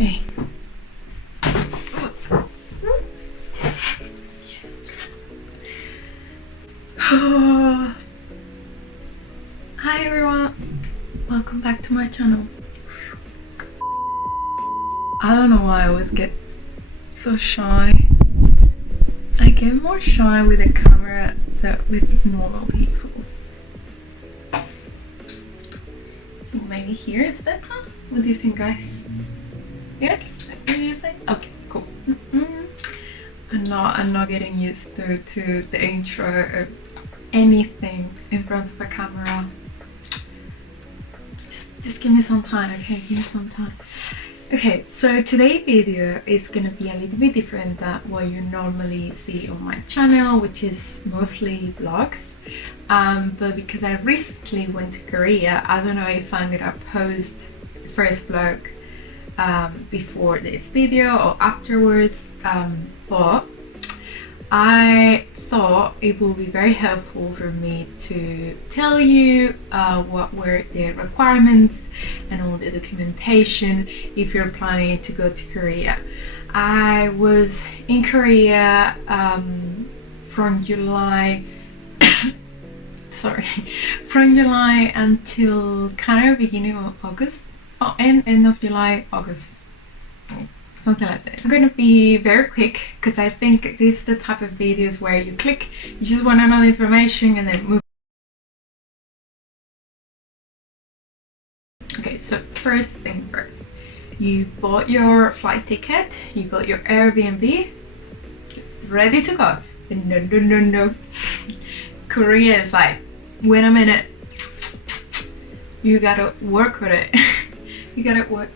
Okay. Hi everyone, welcome back to my channel. I don't know why I always get so shy. I get more shy with a camera than with normal people. Maybe here is better? What do you think, guys? Yes? What do you say? Okay, cool. I'm not getting used to the intro or anything in front of a camera. Just give me some time, okay? Give me some time. Okay, so today's video is gonna be a little bit different than what you normally see on my channel, which is mostly vlogs. But because I recently went to Korea, I don't know if I'm gonna post the first vlog before this video or afterwards, but I thought it will be very helpful for me to tell you what were the requirements and all the documentation if you're planning to go to Korea. I was in Korea from July from July until kind of beginning of August, end of July, August, something like that. I'm gonna be very quick because I think this is the type of videos where you click, you just want to know the information and then move. Okay, so first thing first, you bought your flight ticket, you got your Airbnb, ready to go. No. Korea is like, wait a minute, you gotta work with it. You gotta work.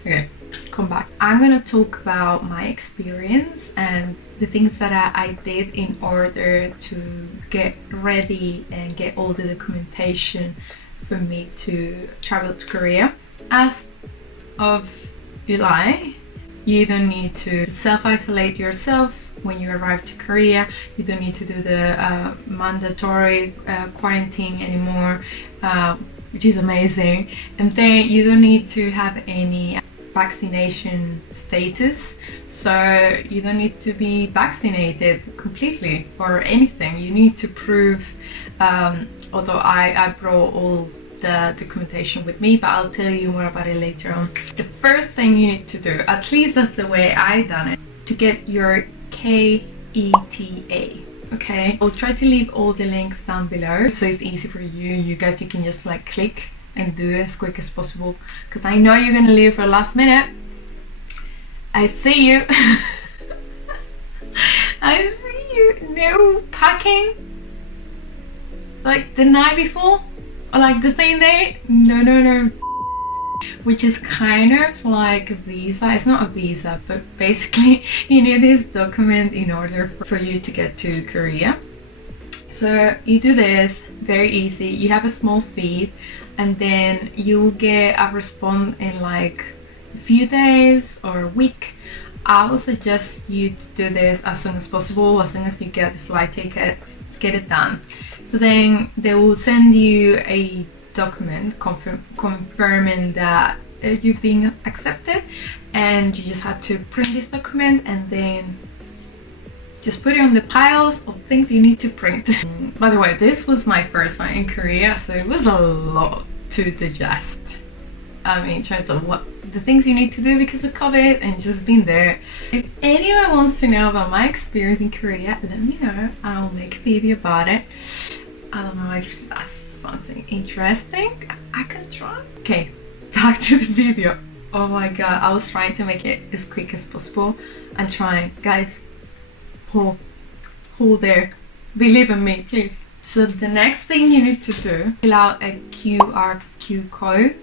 Okay, come back. I'm gonna talk about my experience and the things that I did in order to get ready and get all the documentation for me to travel to Korea. As of July, you don't need to self-isolate yourself when you arrive to Korea. You don't need to do the mandatory quarantine anymore, which is amazing. And then you don't need to have any vaccination status, so you don't need to be vaccinated completely or anything. You need to prove, although I brought all the documentation with me, but I'll tell you more about it later on. The first thing you need to do, at least that's the way I done it, to get your KETA. Okay, I'll try to leave all the links down below so it's easy for you guys. You can just like click and do it as quick as possible, because I know you're gonna leave for last minute. I see you. I see you. No packing like the night before or like the same day. No, which is kind of like a visa. It's not a visa, but basically you need this document in order for you to get to Korea. So you do this, very easy. You have a small fee and then you'll get a response in like a few days or a week. I would suggest you to do this as soon as possible. As soon as you get the flight ticket, let's get it done. So then they will send you a document confirming that you're being accepted, and you just have to print this document and then just put it on the piles of things you need to print. By the way, this was my first time in Korea, so it was a lot to digest. I mean, in terms of what the things you need to do because of COVID and just being there. If anyone wants to know about my experience in Korea, let me know. I'll make a video about it. I don't know if that's something interesting. I can try. Okay, back to the video. Oh my god, I was trying to make it as quick as possible. I'm trying. Guys, hold there. Believe in me, please. So the next thing you need to do, fill out a QR code.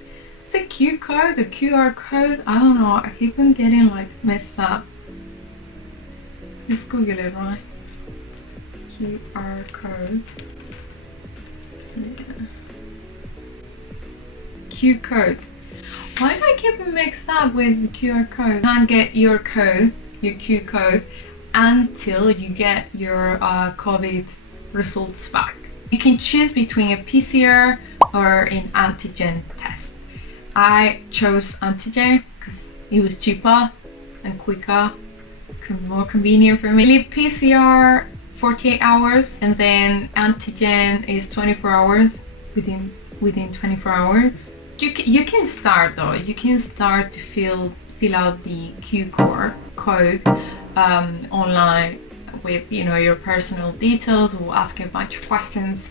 Is it Q code or QR code? I don't know. I keep on getting like messed up. Let's Google it, right? QR code. Yeah. Q code. Why do I keep it mixed up with the QR code? You can't get your code, your Q code, until you get your COVID results back. You can choose between a PCR or an antigen test. I chose antigen because it was cheaper and quicker, more convenient for me. PCR 48 hours, and then antigen is 24 hours. Within 24 hours, you can start though. You can start to fill out the code online with your personal details. We'll ask you a bunch of questions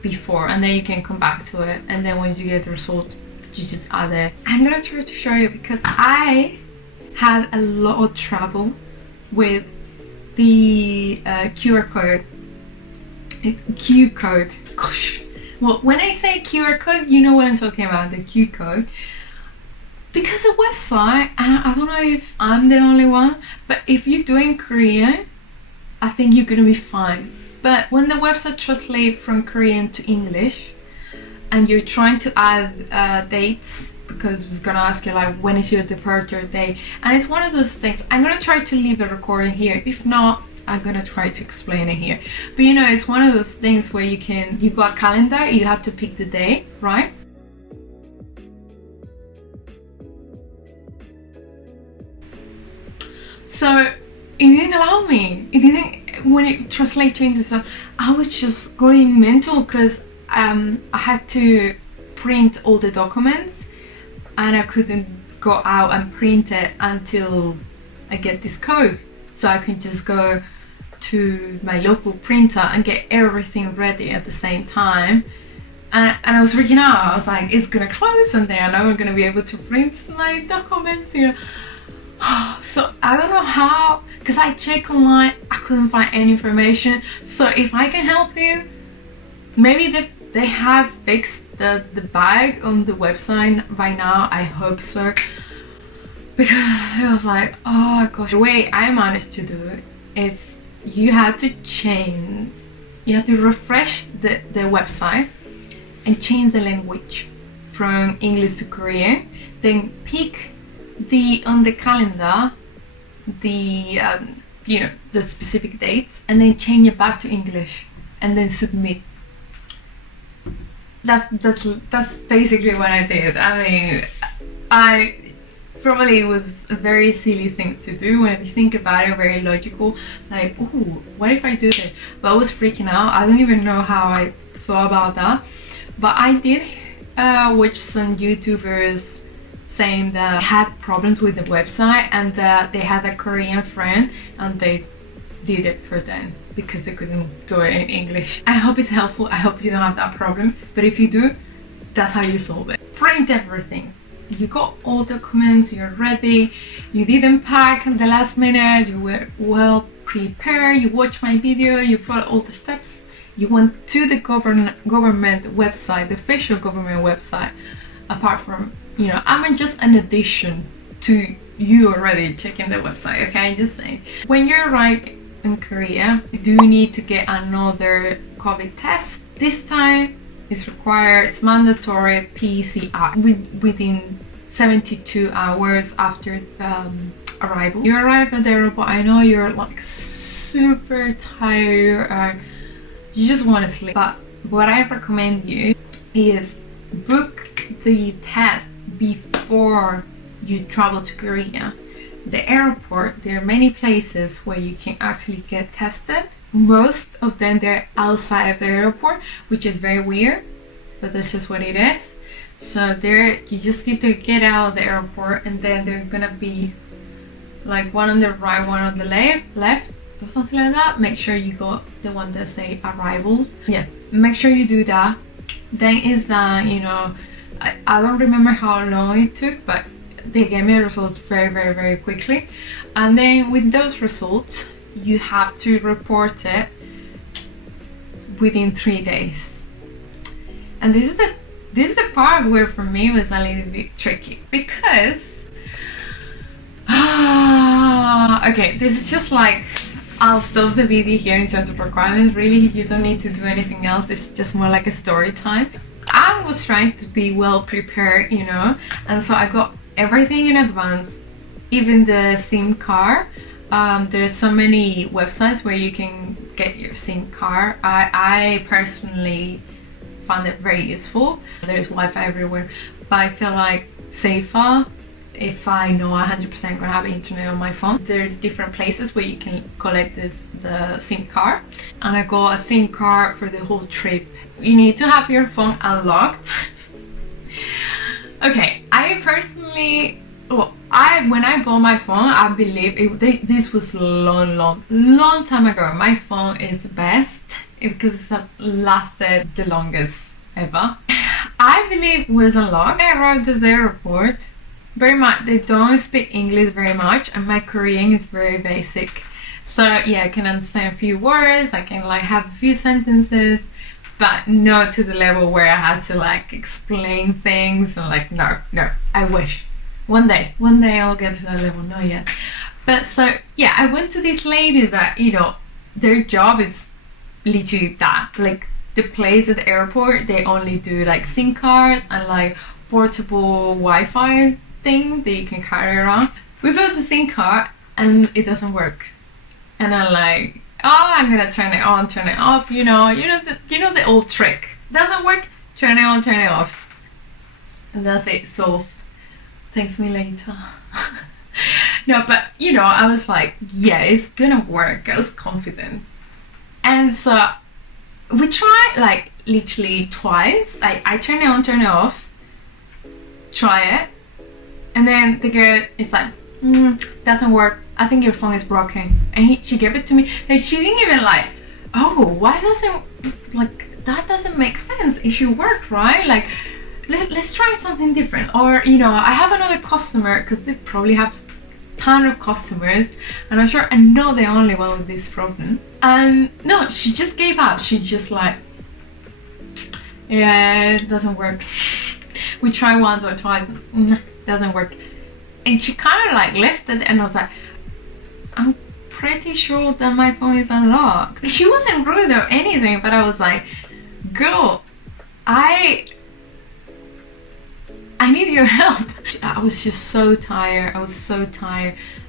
before, and then you can come back to it. And then once you get the result, you just add it. I'm gonna try to show you because I had a lot of trouble with the QR code. Gosh. Well, when I say QR code, you know what I'm talking about, the Q code. Because the website, and I don't know if I'm the only one, but if you do in Korean, I think you're gonna be fine. But when the website translates from Korean to English, and you're trying to add dates, because it's gonna ask you like, when is your departure day? And it's one of those things. I'm gonna try to leave a recording here. If not, I'm gonna try to explain it here. But it's one of those things where you got a calendar, you have to pick the day, right? So it didn't allow me. It didn't, when it translates to English, I was just going mental because I had to print all the documents and I couldn't go out and print it until I get this code. So I can just go to my local printer and get everything ready at the same time. And I was freaking out. I was like, it's gonna close and then I'm not gonna be able to print my documents, So I don't know how, because I checked online, I couldn't find any information. So if I can help you, maybe they have fixed the bug on the website by now. I hope so. Because it was like, oh gosh. The way I managed to do it is you had to refresh the website and change the language from English to Korean, then pick on the calendar the specific dates, and then change it back to English and then submit. That's basically what I did. I mean, probably it was a very silly thing to do when you think about it, very logical, like, oh, what if I do this? But I was freaking out. I don't even know how I thought about that, but I did watch some YouTubers saying that they had problems with the website and that they had a Korean friend and they did it for them because they couldn't do it in English. I hope it's helpful. I hope you don't have that problem, but if you do, that's how you solve it. Print everything. You got all documents, you're ready, you didn't pack at the last minute, you were well prepared, you watched my video, you followed all the steps, you went to the government website, the official government website, apart from, I'm just an addition to you already checking the website, okay? Just saying. When you arrive in Korea, you do need to get another COVID test. This time, it's required, it's mandatory PCR within 72 hours after arrival. You arrive at the airport, I know you're like super tired, you just want to sleep. But what I recommend you is book the test before you travel to Korea. The airport, there are many places where you can actually get tested. Most of them, they're outside of the airport, which is very weird, but that's just what it is. So there, you just need to get out of the airport, and then they're gonna be like one on the right, one on the left, or something like that. Make sure you got the one that say arrivals. Yeah, make sure you do that. Then is that, I don't remember how long it took, but they gave me the results very, very, very quickly. And then with those results, you have to report it within 3 days. And this is the part where for me it was a little bit tricky, because okay, this is just like, I'll stop the video here in terms of requirements. Really, you don't need to do anything else. It's just more like a story time. I was trying to be well prepared, and so I got everything in advance, even the SIM card. There's so many websites where you can get your SIM card. I personally found it very useful. There's Wi-Fi everywhere, but I feel like safer if I know 100% gonna have internet on my phone. There are different places where you can collect the SIM card, and I got a SIM card for the whole trip. You need to have your phone unlocked. Okay, I personally, when I bought my phone, I believe this was long time ago. My phone is the best because it lasted the longest ever. I believe it was unlocked. I arrived at the airport. Very much, they don't speak English very much, and my Korean is very basic. So yeah, I can understand a few words, I can like have a few sentences, but not to the level where I had to like explain things and like, no, I wish. One day I'll get to that level, not yet. But so yeah, I went to these ladies that, you know, their job is literally that. Like the place at the airport, they only do like SIM cards and like portable Wi-Fi thing that you can carry around. We built the SIM card and it doesn't work. And I'm like, oh, I'm gonna turn it on, turn it off, you know the old trick. Doesn't work, turn it on, turn it off. And that's it, solved. Thanks me later. No, but you know, I was like, yeah, it's gonna work. I was confident. And so we tried like literally twice. Like I turn it on, turn it off, try it. And then the girl is like, doesn't work. I think your phone is broken. And she gave it to me. And she didn't even like, oh, why doesn't, like, that doesn't make sense. It should work, right? Like, let's try something different. Or, you know, I have another customer, because they probably have a ton of customers. And I know the only one with this problem. And no, she just gave up. She just like, yeah, it doesn't work. We try once or twice, doesn't work. And she kind of like lifted it, and I was like, I'm pretty sure that my phone is unlocked. She wasn't rude or anything, but I was like, girl, I need your help. I was just so tired.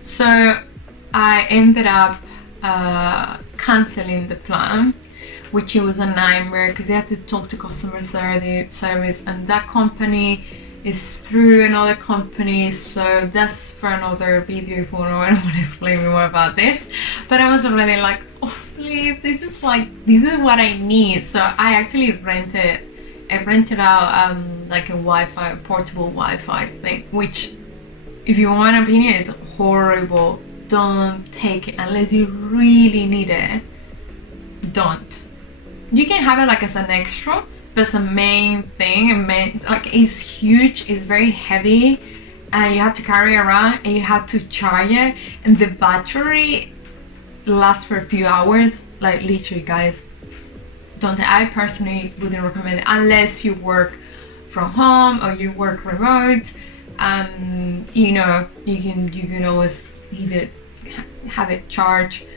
So I ended up canceling the plan, which it was a nightmare because I had to talk to customer service, and that company is through another company, so that's for another video if you want to explain me more about this. But I was already like, oh please, this is what I need. So I actually rented out like a Wi-Fi, portable Wi-Fi thing, which if you want an opinion is horrible. Don't take it unless you really need it. Don't. You can have it like as an extra, but it's a main thing, like it's huge, it's very heavy, and you have to carry it around, and you have to charge it, and the battery lasts for a few hours. Like literally, guys, I personally wouldn't recommend it unless you work from home or you work remote. You know, you can always have it charged,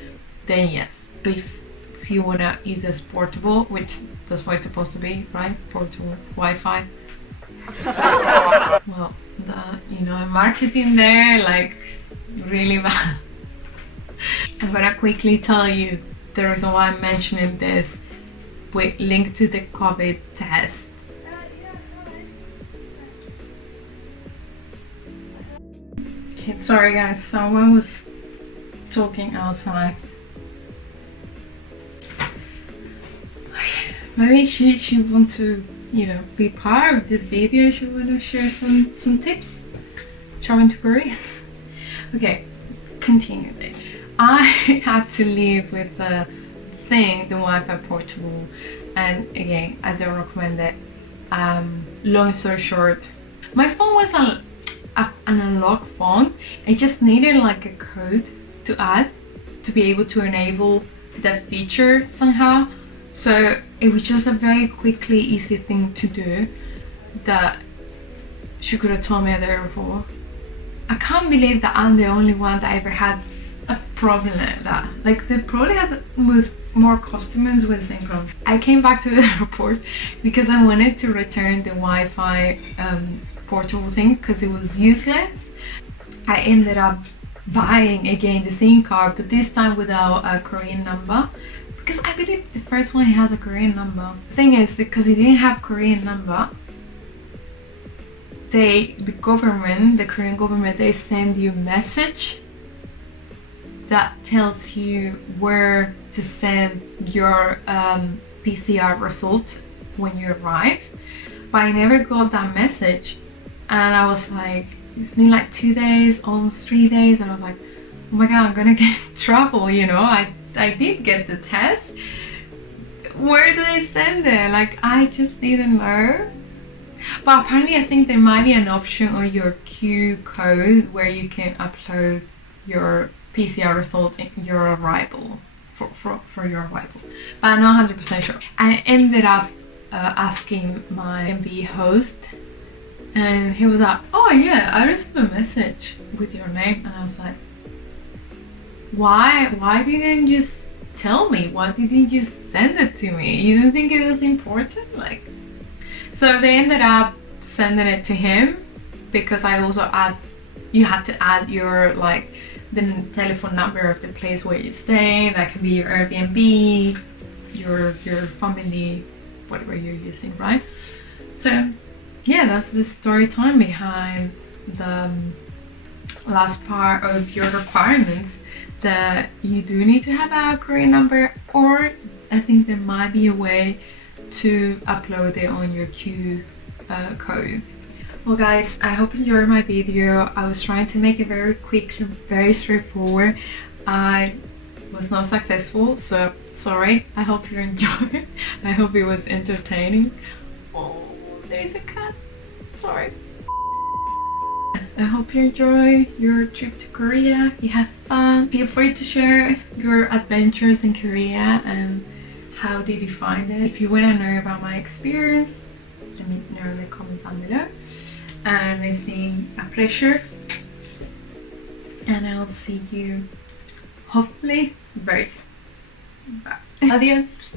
then yes. But if you want to use this portable, which that's what it's supposed to be, right? Portable Wi-Fi. Well, marketing there, like, really bad. I'm gonna quickly tell you the reason why I'm mentioning this with link to the COVID test. Okay, sorry guys, someone was talking outside. Maybe she wants to, be part of this video. She want to share some tips traveling to Korea. Okay, continue then. I had to leave with the Wi-Fi portable, and again, I don't recommend it. Long story short, my phone was an unlocked phone. I just needed like a code to add to be able to enable that feature somehow. So it was just a very quickly easy thing to do that she could have told me at the airport. I can't believe that I'm the only one that ever had a problem like that. Like they probably had more customers with the same problem. I came back to the airport because I wanted to return the Wi-Fi portable thing because it was useless. I ended up buying again the SIM card, but this time without a Korean number, because I believe the first one has a Korean number. Thing is, because he didn't have Korean number, the Korean government, they send you a message that tells you where to send your PCR result when you arrive. But I never got that message, and I was like, it's been like 2 days, almost 3 days, and I was like, oh my god, I'm gonna get in trouble, you know. I did get the test. Where do they send it? Like, I just didn't know. But apparently I think there might be an option on your Q code where you can upload your PCR result in your arrival for your arrival. But I'm not 100% sure. I ended up asking my MV host, and he was like, oh yeah, I received a message with your name. And I was like, why didn't you tell me? Why didn't you send it to me? You didn't think it was important? Like, so they ended up sending it to him, because I also you had to add your, like, the telephone number of the place where you stay. That can be your Airbnb, your family, whatever you're using, right? So yeah, that's the story time behind the last part of your requirements, that you do need to have a Korean number, or I think there might be a way to upload it on your Q code. Well guys, I hope you enjoyed my video. I was trying to make it very quick, very straightforward. I was not successful, so sorry. I hope you enjoyed it. I hope it was entertaining. Oh, there's a cat. Sorry. I hope you enjoy your trip to Korea. You have fun. Feel free to share your adventures in Korea and how did you find it. If you want to know about my experience, let me know in the comments down below. And it's been a pleasure. And I'll see you hopefully very soon. Bye. Adios.